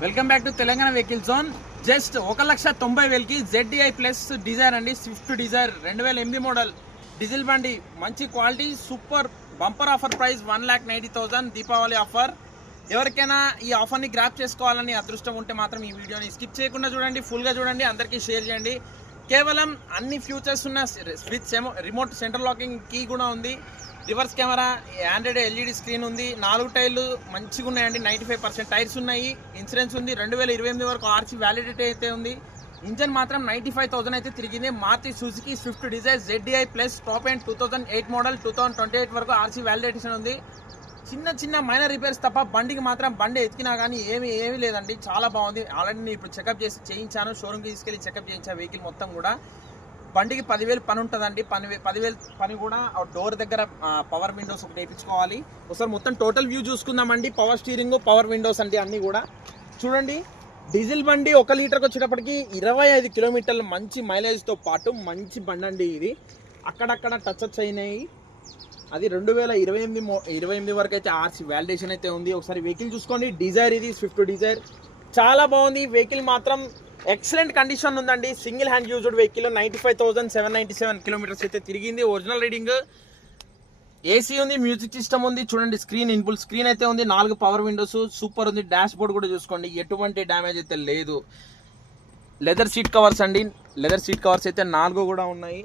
Welcome back to Telangana vehicle zone. Just 1,90,000కి ZDI plus Dzire అండి. Swift Dzire 2008 model diesel బండి, మంచి quality, super bumper offer price 1,90,000 Deepavali offer. ఎవరికైనా ఈ ఆఫర్ని grab చేసుకోవాలని అదృష్టం ఉంటే మాత్రం ఈ వీడియోని స్కిప్ చేయకుండా చూడండి, ఫుల్గా చూడండి, అందరికీ షేర్ చేయండి. కేవలం అన్ని ఫ్యూచర్స్ ఉన్న with remote center locking key కూడా ఉంది, reverse camera, android LED screen ఉంది, 4 టైర్లు మంచిగా ఉన్నాయండి, 95% టైర్స్ ఉన్నాయి, ఇన్సూరెన్స్ ఉంది, 2028 వరకు RC వ్యాలిడిటీ అయితే ఉంది. ఇంజన్ మాత్రం 95,000 అయితే తిరిగింది. Maruti Suzuki Swift Dzire ZDI plus top and 2008 model 2028 వరకు RC వ్యాలిడేషన్ ఉంది. చిన్న మైనర్ రిపేర్స్ తప్ప బండికి మాత్రం బండి ఎతికినా కానీ ఏమీ లేదండి, చాలా బాగుంది. ఆల్రెడీ నేను ఇప్పుడు చెకప్ చేయించాను, షోరూమ్కి తీసుకెళ్ళి చెకప్ చేయించాను వెహికల్ మొత్తం కూడా. బండికి 10,000 పని ఉంటుందండి. 10,000 పని కూడా డోర్ దగ్గర పవర్ విండోస్ ఒకటి వేయించుకోవాలి. ఒకసారి మొత్తం టోటల్ వ్యూ చూసుకుందామండి. పవర్ స్టీరింగ్, పవర్ విండోస్ అంటే అన్నీ కూడా చూడండి. డీజిల్ బండి 1 లీటర్కి వచ్చేటప్పటికి 25 కిలోమీటర్లు మంచి మైలేజ్తో పాటు మంచి బండి అండి ఇది. అక్కడక్కడ టచ్అప్స్ అయినాయి. అది 2028 వరకు అయితే RC వ్యాలిడేషన్ అయితే ఉంది. ఒకసారి వెహికల్ చూసుకోండి. డిజైర్, ఇది స్విఫ్ట్ డిజైర్, చాలా బాగుంది. వెహికల్ మాత్రం ఎక్సలెంట్ కండిషన్ ఉందండి. Single hand used vehicle, 95,797 kilometres అయితే తిరిగింది. ఒరిజినల్ రీడింగ్, AC ఉంది, మ్యూజిక్ సిస్టమ్ ఉంది. చూడండి, స్క్రీన్ ఇన్బుల్ స్క్రీన్ అయితే ఉంది, 4 పవర్ విండోస్, సూపర్ ఉంది. డాష్ బోర్డ్ కూడా చూసుకోండి, ఎటువంటి డ్యామేజ్ అయితే లేదు. లెదర్ సీట్ కవర్స్ అండి, లెదర్ సీట్ కవర్స్ అయితే 4 కూడా ఉన్నాయి.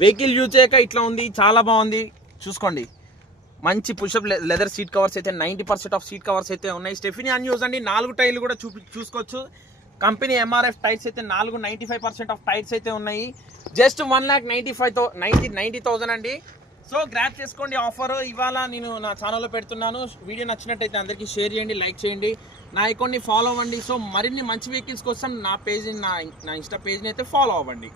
వెహికల్ యూజ్ చేయక ఇట్లా ఉంది, చాలా బాగుంది. చూసుకోండి, మంచి పుషప్ లెదర్ సీట్ కవర్స్ అయితే 90% ఆఫ్ సీట్ కవర్స్ అయితే ఉన్నాయి. స్టెఫినీ అన్యూజ్ అండి, 4 టైర్లు కూడా చూసుకోవచ్చు. కంపెనీ MRF టైర్స్ అయితే 95% ఆఫ్ టైర్స్ అయితే ఉన్నాయి. జస్ట్ 1,90,000 అండి. సో గ్రాప్ చేసుకోండి ఆఫర్. ఇవాళ నేను నా ఛానల్లో పెడుతున్నాను. వీడియో నచ్చినట్టయితే అందరికీ షేర్ చేయండి, లైక్ చేయండి, నా అకౌంట్ని ఫాలో అవ్వండి. సో మరిన్ని మంచి వెహికల్స్ కోసం నా ఇన్స్టా పేజ్ని అయితే ఫాలో అవ్వండి.